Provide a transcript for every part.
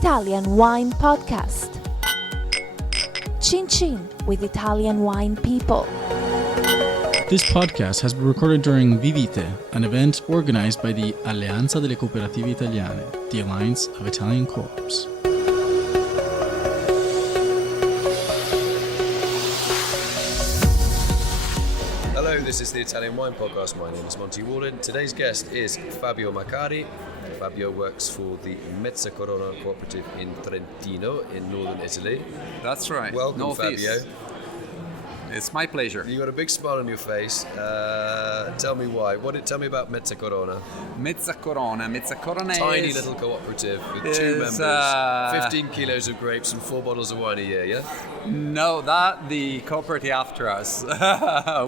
Italian Wine Podcast. Chin Chin with Italian wine people. This podcast has been recorded during Vi.Vite, an event organized by the Alleanza delle Cooperative Italiane, the Alliance of Italian Coops. Hello, this is the Italian Wine Podcast. My name is Monty Waldin. Today's guest is Fabio Maccari. Fabio works for the Mezzacorona Cooperative in Trentino in northern Italy. That's right. Welcome, Northeast. Fabio. It's my pleasure. You got a big smile on your face. Tell me why. Tell me about Mezzacorona. Mezzacorona Tiny is little cooperative with two members, 15 kilos of grapes and 4 bottles of wine a year, yeah? No, that the cooperative after us.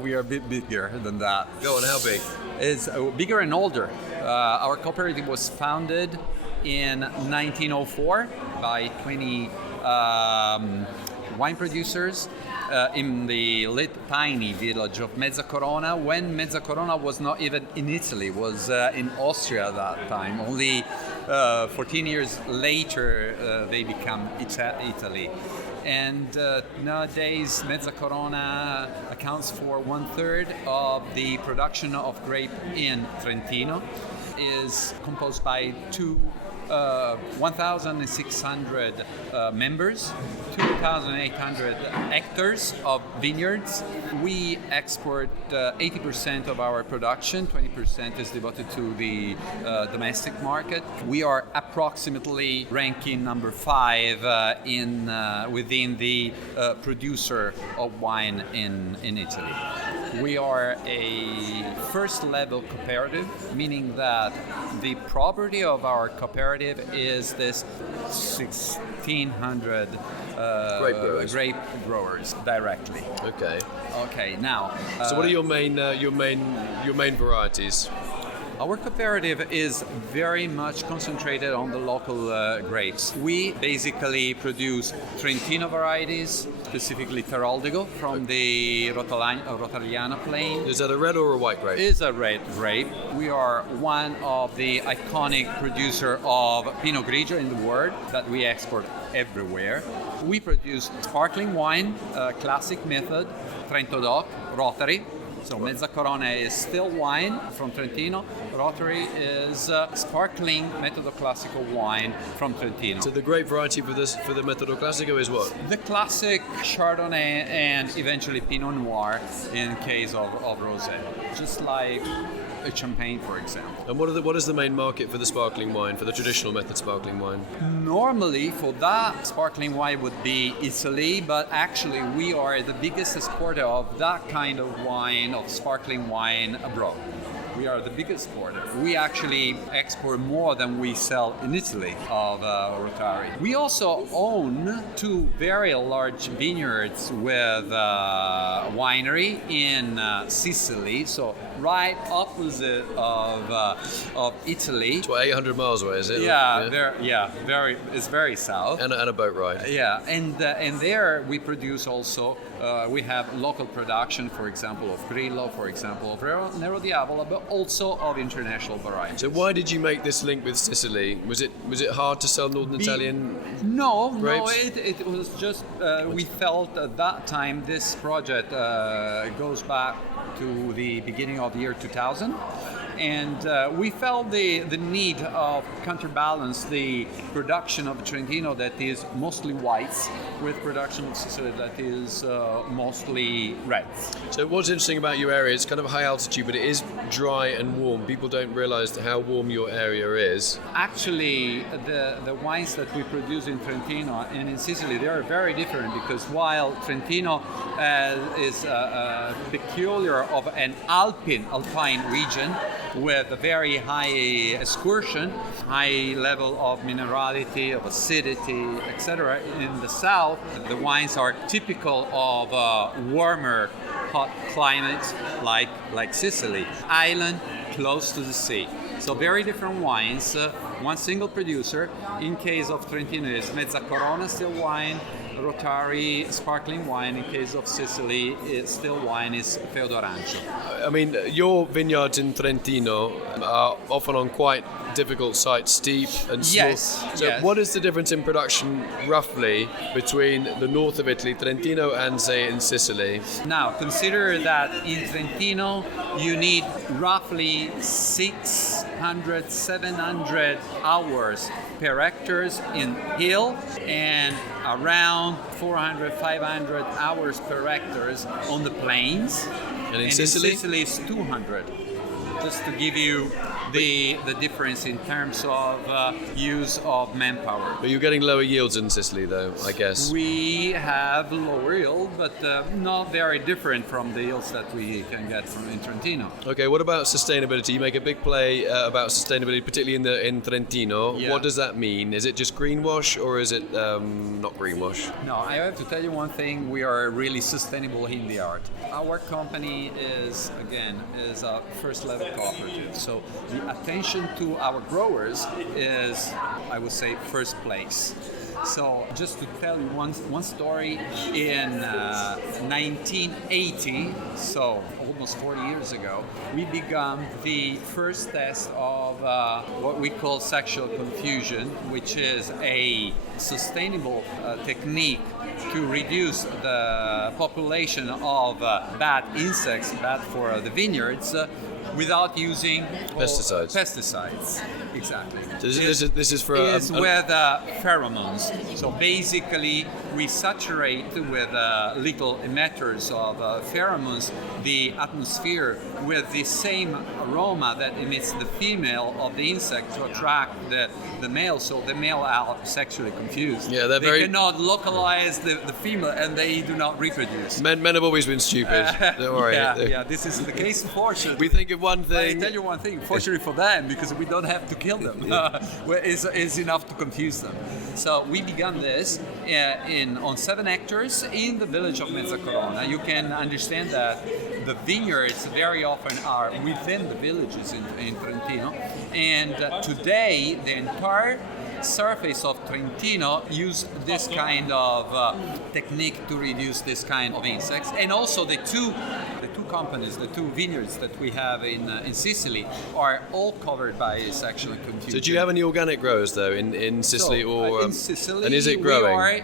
We are a bit bigger than that. Go on, how big? It's bigger and older. Our cooperative was founded in 1904 by 20 wine producers in the tiny village of Mezzacorona, when Mezzacorona was not even in Italy, was in Austria at that time. Only 14 years later they become Italy. And nowadays Mezzacorona accounts for 1/3 of the production of grape in Trentino. Is composed by 1,600 members, 2,800 hectares of vineyards. We export 80% of our production, 20% is devoted to the domestic market. We are approximately ranking number 5 within the producer of wine in Italy. We are a first level cooperative, meaning that the property of our cooperative is this 1,600 grape growers directly. Okay. Okay. Now. So, what are your main varieties? Our cooperative is very much concentrated on the local grapes. We basically produce Trentino varieties, specifically Teroldego from the Rotariana plain. Is that a red or a white grape? It's a red grape. We are one of the iconic producer of Pinot Grigio in the world that we export everywhere. We produce sparkling wine, classic method, Trento DOC, Rotary. So Mezzacorona is still wine from Trentino. Rotary is sparkling Metodo Classico wine from Trentino. So the grape variety for the Metodo Classico is what? The classic Chardonnay and eventually Pinot Noir in case of rosé. Just like a champagne, for example. And what is the main market for the sparkling wine, for the traditional method sparkling wine? Normally, for that, sparkling wine would be Italy, but actually we are the biggest exporter of that kind of wine, of sparkling wine abroad. We are the biggest exporter. We actually export more than we sell in Italy of Rotari. We also own 2 very large vineyards with winery in Sicily, so right opposite of Italy. It's 800 miles away, is it? Very. It's very south. And a boat ride. Yeah, and there we produce also. We have local production, for example, of Grillo, for example, of Nero di Avola, but also of international varieties. So why did you make this link with Sicily? Was it hard to sell Northern Italian grapes? It was just we felt at that time this project goes back to the beginning of the year 2000. And we felt the need of counterbalance the production of Trentino that is mostly whites with production of Sicily that is mostly reds. So what's interesting about your area, it's kind of high altitude, but it is dry and warm. People don't realize how warm your area is. Actually, the wines that we produce in Trentino and in Sicily, they are very different because while Trentino is peculiar of an alpine region, with a very high excursion, high level of minerality, of acidity, etc. In the south, the wines are typical of warmer, hot climates like Sicily, island close to the sea. So very different wines, one single producer. In case of Trentino, is Mezzacorona still wine, Rotari sparkling wine. In case of Sicily, still wine is Feudo Arancio. I mean, your vineyards in Trentino are often on quite difficult sites, steep and small. Yes. So what is the difference in production, roughly, between the north of Italy, Trentino, and, say, in Sicily? Now, consider that in Trentino, you need roughly 600, 700 hours per hectares in hill and around 400, 500 hours per hectares on the plains. And in Sicily? In Sicily, it's 200. Just to give you the difference in terms of use of manpower. But you're getting lower yields in Sicily, though, I guess. We have lower yield, but not very different from the yields that we can get from in Trentino. Okay, what about sustainability? You make a big play about sustainability, particularly in Trentino. Yeah. What does that mean? Is it just greenwash, or is it not greenwash? No, I have to tell you one thing. We are really sustainable in the art. Our company is a first level cooperative. So the attention to our growers is, I would say, first place. So just to tell you one story, in 1980, so almost 40 years ago, we began the first test of what we call sexual confusion, which is a sustainable technique to reduce the population of bad insects, bad for the vineyards, without using pesticides. Exactly. So this is for with pheromones. So basically, we saturate with little emitters of pheromones the atmosphere with the same aroma that emits the female of the insect to attract the male. So the male are sexually confused. Yeah, they cannot localize the female, and they do not reproduce. Men have always been stupid. Don't worry. Yeah, this is the case. Fortunately, we think of one thing. I tell you one thing. Fortunately for them, because we don't have to kill them, is enough to confuse them. So we began this on 7 hectares in the village of Mezzacorona. You can understand that the vineyards very often are within the villages in Trentino, and today the entire surface of Trentino use this kind of technique to reduce this kind of insects. And also the two companies, the 2 vineyards that we have in Sicily are all covered by sexual confusion. So do you have any organic growers though in Sicily, in Sicily, and is it growing?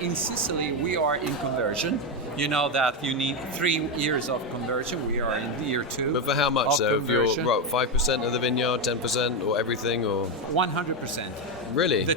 In Sicily we are in conversion. You know that you need 3 years of conversion. We are in year 2. But for how much? So if you're 5% 5% of the vineyard, 10%, or everything, or 100%. Really? The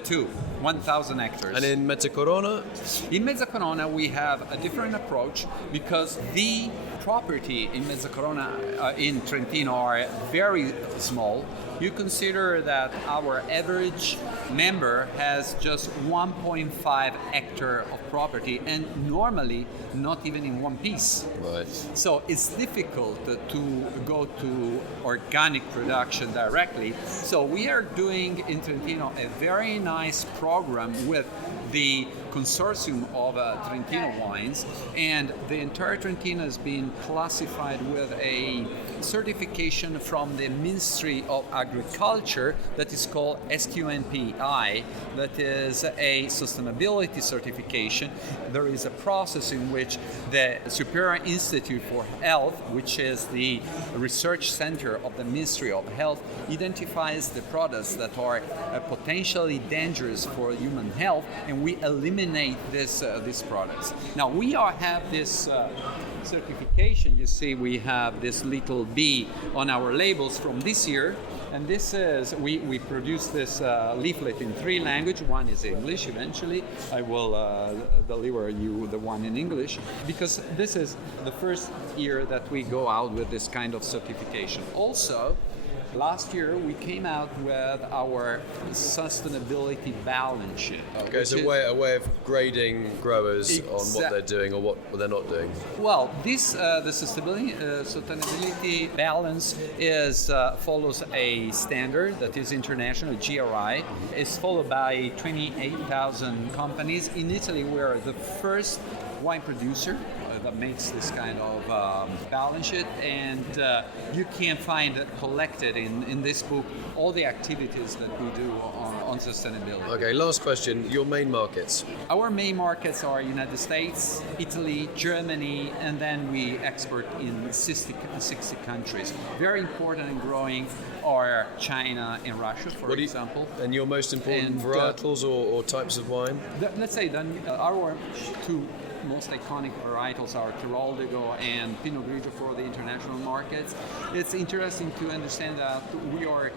1,000 hectares. And in Mezzacorona? In Mezzacorona we have a different approach because the property in Mezzacorona in Trentino are very small. You consider that our average member has just 1.5 hectare of property, and normally not even in one piece. Right. So it's difficult to go to organic production directly. So we are doing in Trentino a very nice program with the consortium of Trentino wines, and the entire Trentino has been classified with a certification from the Ministry of Agriculture that is called SQNPI, that is a sustainability certification. There is a process in which the Superior Institute for Health, which is the research center of the Ministry of Health, identifies the products that are potentially dangerous for human health, and we eliminate these products. Now we have this certification. You see, we have this little B on our labels from this year, and this is we produce this leaflet in 3 languages. One is English. Eventually, I will deliver you the one in English, because this is the first year that we go out with this kind of certification. Also, last year we came out with our sustainability balance sheet. Okay, so a way of grading growers on what they're doing or what they're not doing. Well, the sustainability balance follows a standard that is international, GRI. It's followed by 28,000 companies. In Italy, we are the first wine producer that makes this kind of balance sheet, and you can find it collected in this book all the activities that we do on on sustainability. Okay, last question. Your main markets? Our main markets are United States, Italy, Germany, and then we export in 60 countries. Very important and growing are China and Russia, for example. And your most important varietals or types of wine? Let's say then our two most iconic varietals are Teroldego and Pinot Grigio for the international markets. It's interesting to understand that we are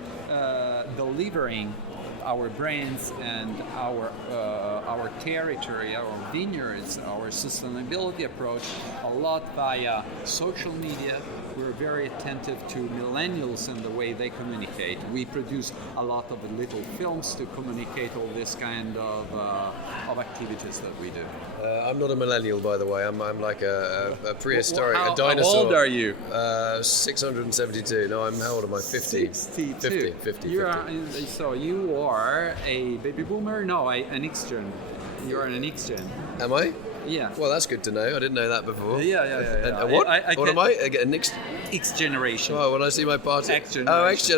delivering our brands and our territory, our vineyards, our sustainability approach a lot via social media. We're very attentive to millennials and the way they communicate. We produce a lot of little films to communicate all this kind of activities that we do. I'm not a millennial, by the way. I'm like a prehistoric, a dinosaur. How old are you? 672. No, how old am I? 50. 62. 50. So you are a baby boomer? No, an X-gen. You're an X-gen. Am I? Yeah. Well, that's good to know. I didn't know that before. Yeah. What? What am I? A next X generation. Oh, when I see my party. X generation. Oh, X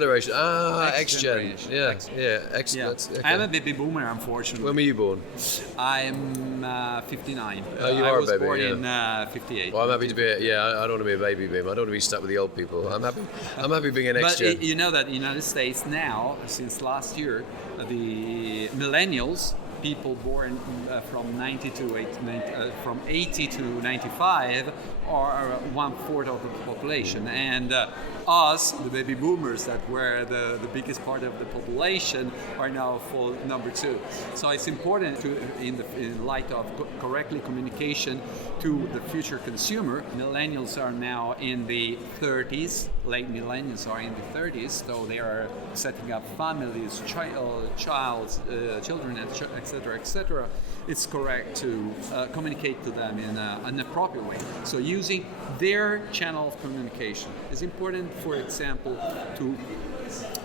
generation. X gen. Yeah. X. Okay. I'm a baby boomer, unfortunately. When were you born? I'm 59. Oh, you are a baby. I was born in 58. Well, I'm happy to be. I don't want to be a baby boomer. I don't want to be stuck with the old people. I'm happy being an X gen. But you know that in the United States now, since last year, the millennials, people born from 80 to 95 are 1/4 of the population, and us, the baby boomers, that were the biggest part of the population, are now for number 2. So it's important to, in light of correctly communication to the future consumer. Millennials are now in the 30s. Late millennials are in the 30s, so they are setting up families, children, etc., etc. It's correct to communicate to them in an appropriate way. So using their channel of communication is important. For example, to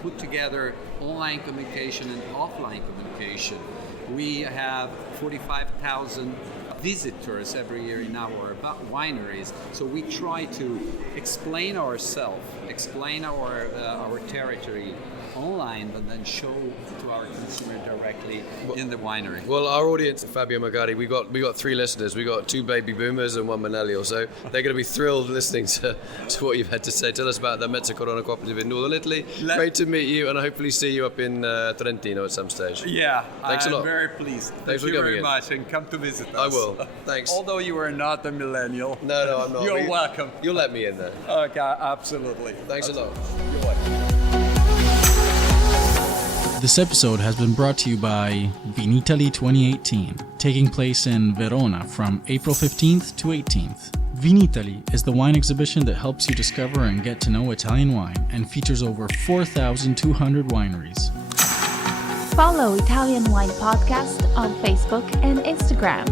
put together online communication and offline communication. We have 45,000 visitors every year in our wineries, so we try to explain ourselves, explain our territory online, but then show to our consumer directly in the winery. Well, our audience at Fabio Maccari, we got 3 listeners. We got 2 baby boomers and 1 millennial, so they're going to be thrilled listening to what you've had to say. Tell us about the Mezzacorona Cooperative in Northern Italy. Great to meet you, and I hopefully see you up in Trentino at some stage. Yeah, thanks a lot. I'm very pleased. Thanks Thank you very in. much, and come to visit us. I will. Thanks. Although you are not a millennial. No, I'm not. You're welcome. You'll let me in there. Okay, absolutely. Thanks a lot. You're welcome. This episode has been brought to you by Vinitaly 2018, taking place in Verona from April 15th to 18th. Vinitaly is the wine exhibition that helps you discover and get to know Italian wine and features over 4,200 wineries. Follow Italian Wine Podcast on Facebook and Instagram.